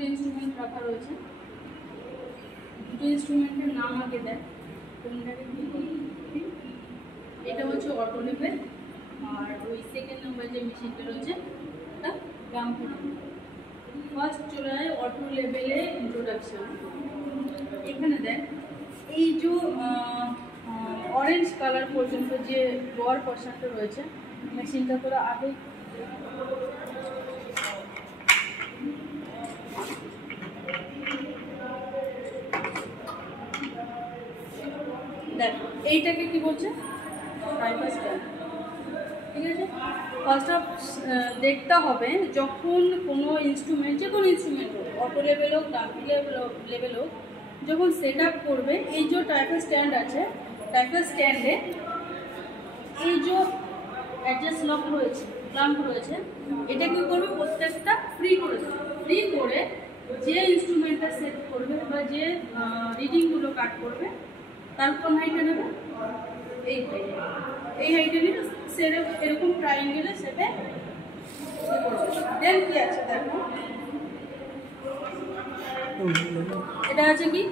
দুটো ইনস্ট্রুমেন্ট রাখা রয়েছে। দুটো ইনস্ট্রুমেন্টের নাম আগে দেয় কোনটাকে কি বলি। এটা হচ্ছে অটো লেভেল, আর ওই সেকেন্ড নাম্বার যে মেশিনটা রয়েছে ওটা ডাম্পি লেভেল। ফার্স্ট চলে যায় অটো লেভেলে ইন্ট্রোডাকশন। এখানে দেখ এই যে অরেঞ্জ কালার পর্যন্ত যে লোয়ার পোর্শনটা রয়েছে মেশিনটা করে আগে দেখ এইটাকে কি বলছে ট্রাইপাস স্ট্যান্ড। ঠিক আছে, ফার্স্ট অফ দেখতে হবে যখন কোনো ইনস্ট্রুমেন্ট, যে কোনো ইনস্ট্রুমেন্ট হোক, অটো লেভেল হোক ডাম্পি লেভেল হোক, যখন সেট আপ করবে এই যে ট্রাইপাস স্ট্যান্ড আছে, ট্রাইপাস স্ট্যান্ডে এই যে অ্যাডজাস্ট লক রয়েছে, ক্লাম্প রয়েছে, এটা কি করবে প্রত্যেকটা ফ্রি করে দেবে। ফ্রি করে যে ইনস্ট্রুমেন্টটা সেট করবে বা যে রিডিংগুলো কাট করবে তার কোন হাইটে নেবে, এই হাইটে নিয়ে এরকম ট্রাইঙ্গেলে সেটে দেন কি আছে দেখো, এটা আছে কি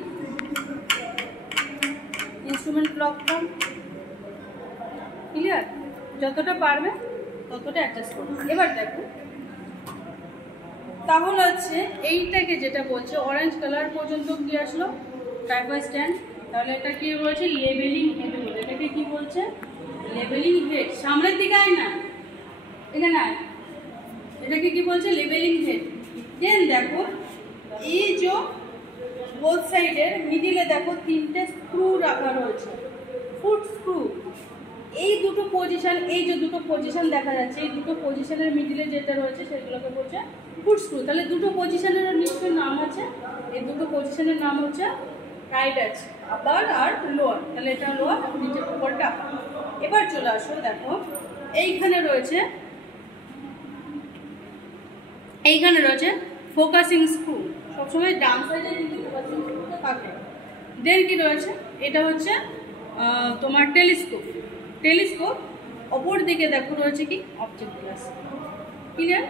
ইনস্ট্রুমেন্ট ক্লক ক্লাম্প। ক্লিয়ার? যতটা পারবে ততটা অ্যাডজাস্ট করবে। এবার দেখো তাহলে হচ্ছে এইটাকে যেটা বলছে অরেঞ্জ কালার পর্যন্ত কি আসলো ট্রাইপাস স্ট্যান্ড, তাহলে এটা কি বলছে লেভেলিং হেড বলে। এটাকে কি বলছে লেভেলিং হেড। সামনের দিকে আয় না, এখানে আয়। এটাকে কি বলছে লেভেলিং হেড। দেন দেখো এই যে বোথ সাইডের মিডিলে দেখো তিনটে স্ক্রু রাখা রয়েছে, ফুট স্ক্রু। এই দুটো পজিশন, এই যে দুটো পজিশন দেখা যাচ্ছে, এই দুটো পজিশনের মিডিলে যেটা রয়েছে সেগুলোকে বলছে ফুট স্ক্রু। তাহলে দুটো পজিশনের নিশ্চয়ই নাম আছে, এই দুটো পজিশনের নাম হচ্ছে রাইট আছে আপার আর লোয়ার। তাহলে এটা লোয়ার, নিচে উপরটা আপার। এবার চলে আসো দেখো এইখানে রয়েছে ফোকাসিং স্ক্রু। সবসময় ডান সাইডে কিন্তু ফোকাসিং স্ক্রুটা থাকে। দেন কি রয়েছে, এটা হচ্ছে তোমার টেলিস্কোপ। টেলিস্কোপ অপর দিকে দেখো রয়েছে কি অবজেক্ট গ্লাস। ক্লিয়ার?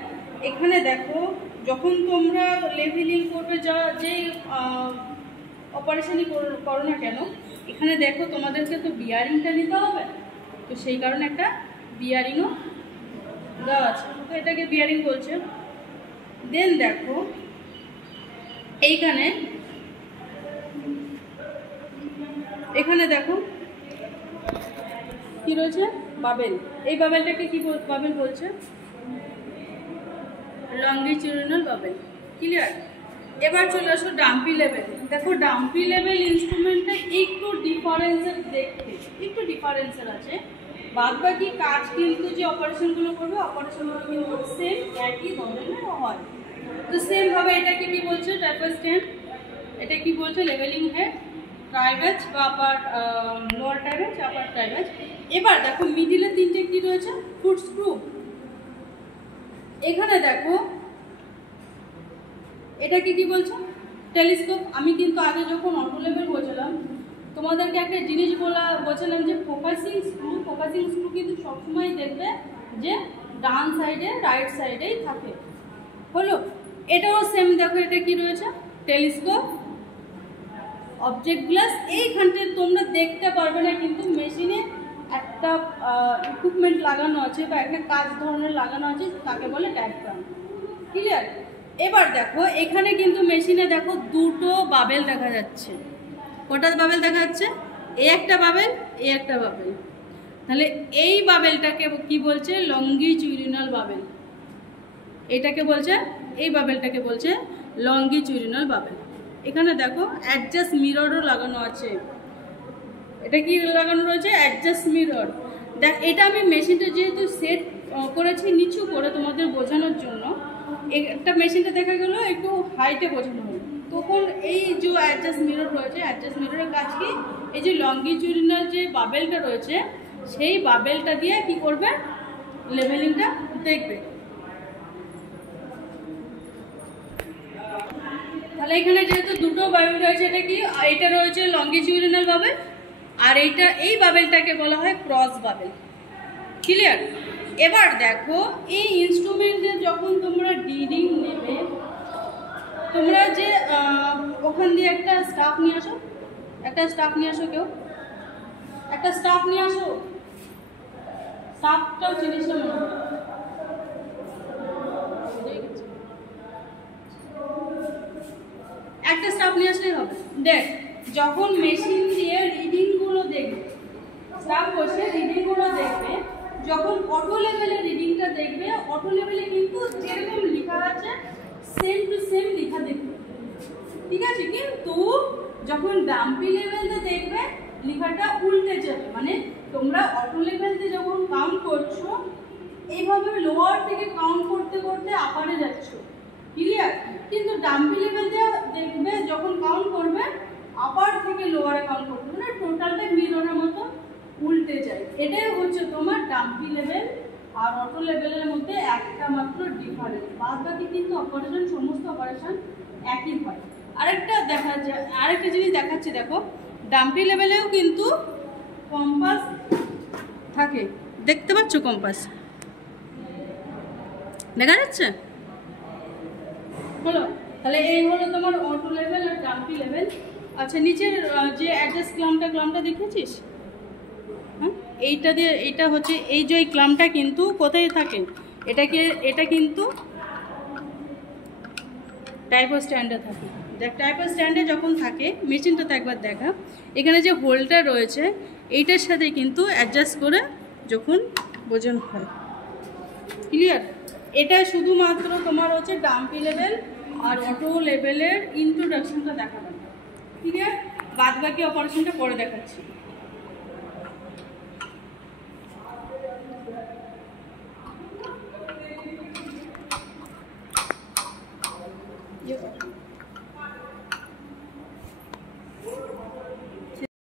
এখানে দেখো যখন তোমরা লেভেলিং করবে যে অপারেশনই করো না কেন, এখানে দেখো তোমাদেরকে তো বিয়ারিংটা নিতে হবে, তো সেই কারণে একটা বিয়ারিংও দেওয়া আছে, তো এটাকে বিয়ারিং বলছে। দেন দেখো এখানে দেখো কি রয়েছে বাবেল। এই বাবেলটাকে কি বাবেল বলছে লংগিটিউডিনাল বাবেল। ক্লিয়ার? এবার চলে আসো ডাম্পি লেভেল। দেখো ডাম্পি লেভেল ইনস্ট্রুমেন্টটা একটু ডিফারেন্সের আছে। বাদ বাকি কাজ কিন্তু যে অপারেশনগুলো করবে অপারেশনগুলো কিন্তু সেম একই ধরনের হয়। তো সেম ভাবে এটাকে কি বলছে ট্রাইপাস স্ট্যান্ড, এটা কি বলছে লেভেলিং হেড, ট্রাইব্যাচ বা আপার লোয়ার ট্রাইব্যাচ, আপার ট্রাইব্যাচ। এবার দেখো মিডিলে তিনটে কি রয়েছে ফুট স্ক্রু। এখানে দেখো এটাকে কি বলছে টেলিস্কোপ। আমি কিন্তু আগে যখন অটো লেভেল বলছিলাম তোমাদেরকে একটা জিনিস বলছিলাম যে ফোকাসিং স্ক্রু কিন্তু সবসময় দেখবে যে ডান সাইডে রাইট সাইডেই থাকে। হলো, এটাও সেম। দেখো এটা কি রয়েছে টেলিস্কোপ, অবজেক্ট গ্লাস। এইখানটা তোমরা দেখতে পারবে না, কিন্তু মেশিনে একটা ইকুইপমেন্ট লাগানো আছে বা একটা কাজ ধরনের লাগানো আছে, তাকে বলে ডায়াফ্রাম। ক্লিয়ার? এবার দেখো এখানে কিন্তু মেশিনে দেখো দুটো বাবেল দেখা যাচ্ছে। কটা বাবেল দেখা যাচ্ছে? এই একটা বাবেল, এই একটা বাবেল। তাহলে এই বাবেলটাকে কি বলছে লংগিটিউডিনাল বাবেল। এটাকে বলছে, এই বাবেলটাকে বলছে লংগিটিউডিনাল বাবেল। এখানে দেখো অ্যাডজাস্ট মিররও লাগানো আছে। এটা কি লাগানো রয়েছে অ্যাডজাস্ট মিরর। দেখ এটা আমি মেশিনটা যেহেতু সেট করেছি নিচু করে তোমাদের বোঝানোর জন্য, একটা মেশিনটা দেখা গেল একটু হাইটে বোঝানো হলো, তখন এই যে অ্যাডজাস্ট মিরর রয়েছে, অ্যাডজাস্ট মিররের কাজ কি এই যে লংগিটিউডিনাল যে বাবেলটা রয়েছে সেই বাবেলটা দিয়ে কি করবে লেভেলিংটা দেখবে। তাহলে এখানে যেহেতু দুটো বাবেল রয়েছে, এটা কি এটা রয়েছে লংগিটিউডিনাল বাবেল, আর এই বাবেলটাকে বলা হয় ক্রস বাবেল। ক্লিয়ার? এবার দেখো এই ইনস্ট্রুমেন্টে যখন তোমরা রিডিং নেবে তোমরা যে ওখান দিয়ে একটা স্টাফ নিয়ে আসো, একটা স্টাফ নিয়ে আসো, কেউ একটা স্টাফ নিয়ে আসো। স্টাফটাও জিনিসটা মনে হয় একটা স্টাফ নিয়ে আসলেই হবে। দেখ, যখন মেশিন দিয়ে রিডিংগুলো দেখবে, স্টাফ বসে রিডিংগুলো দেখবে, যখন অটো লেভেলের রিডিংটা দেখবে, অটো লেভেলে কিন্তু যেরকম লেখা আছে সেম টু সেম লেখা দেখবে, ঠিক আছে। কিন্তু যখন ডাম্পি লেভেলতে দেখবে লেখাটা উল্টে যাবে, মানে তোমরা অটো লেভেলতে যখন কাউন্ট করছো এইভাবে লোয়ার থেকে কাউন্ট করতে করতে আপারে যাচ্ছ, ক্লিয়ার। কিন্তু ডাম্পি লেভেলতে দেখবে যখন কাউন্ট করবে আপার থেকে লোয়ারে কাউন্ট করতে, মানে টোটালটা মিররের মতো উল্টে যায়। এটাই হচ্ছে তোমার ডাম্পি লেভেল আর অটো লেভেলের মধ্যে একটা মাত্র ডিফারেন্স, বাদ বাকি কিন্তু অপারেশন, সমস্ত অপারেশন একই হয়। আরেকটা দেখা যায়, আরেকটা জিনিস দেখাচ্ছি, দেখো ডাম্পি লেভেলেও কিন্তু কম্পাস থাকে, দেখতে পাচ্ছ কম্পাস দেখা যাচ্ছে, হলো। তাহলে এই হলো তোমার অটো লেভেল আর ডাম্পি লেভেল। আচ্ছা, নিচের যে অ্যাডজাস্ট ক্লামটা দেখেছিস? হ্যাঁ, এইটা দিয়ে, এইটা হচ্ছে এই যে ক্লামটা কিন্তু কোথায় থাকে, এটা কিন্তু টাইপার স্ট্যান্ডে থাকে। দেখ, টাইপার স্ট্যান্ডে যখন থাকে, মেশিনটাতে একবার দেখা, এখানে যে হোলটা রয়েছে এইটার সাথে কিন্তু অ্যাডজাস্ট করে যখন ওজন হয়, ক্লিয়ার। এটা শুধুমাত্র তোমার হচ্ছে ডাম্পি লেভেল আর অটো লেভেলের ইন্ট্রোডাকশনটা দেখালাম, ক্লিয়ার। বাদ বাকি অপারেশনটা পরে দেখাচ্ছি।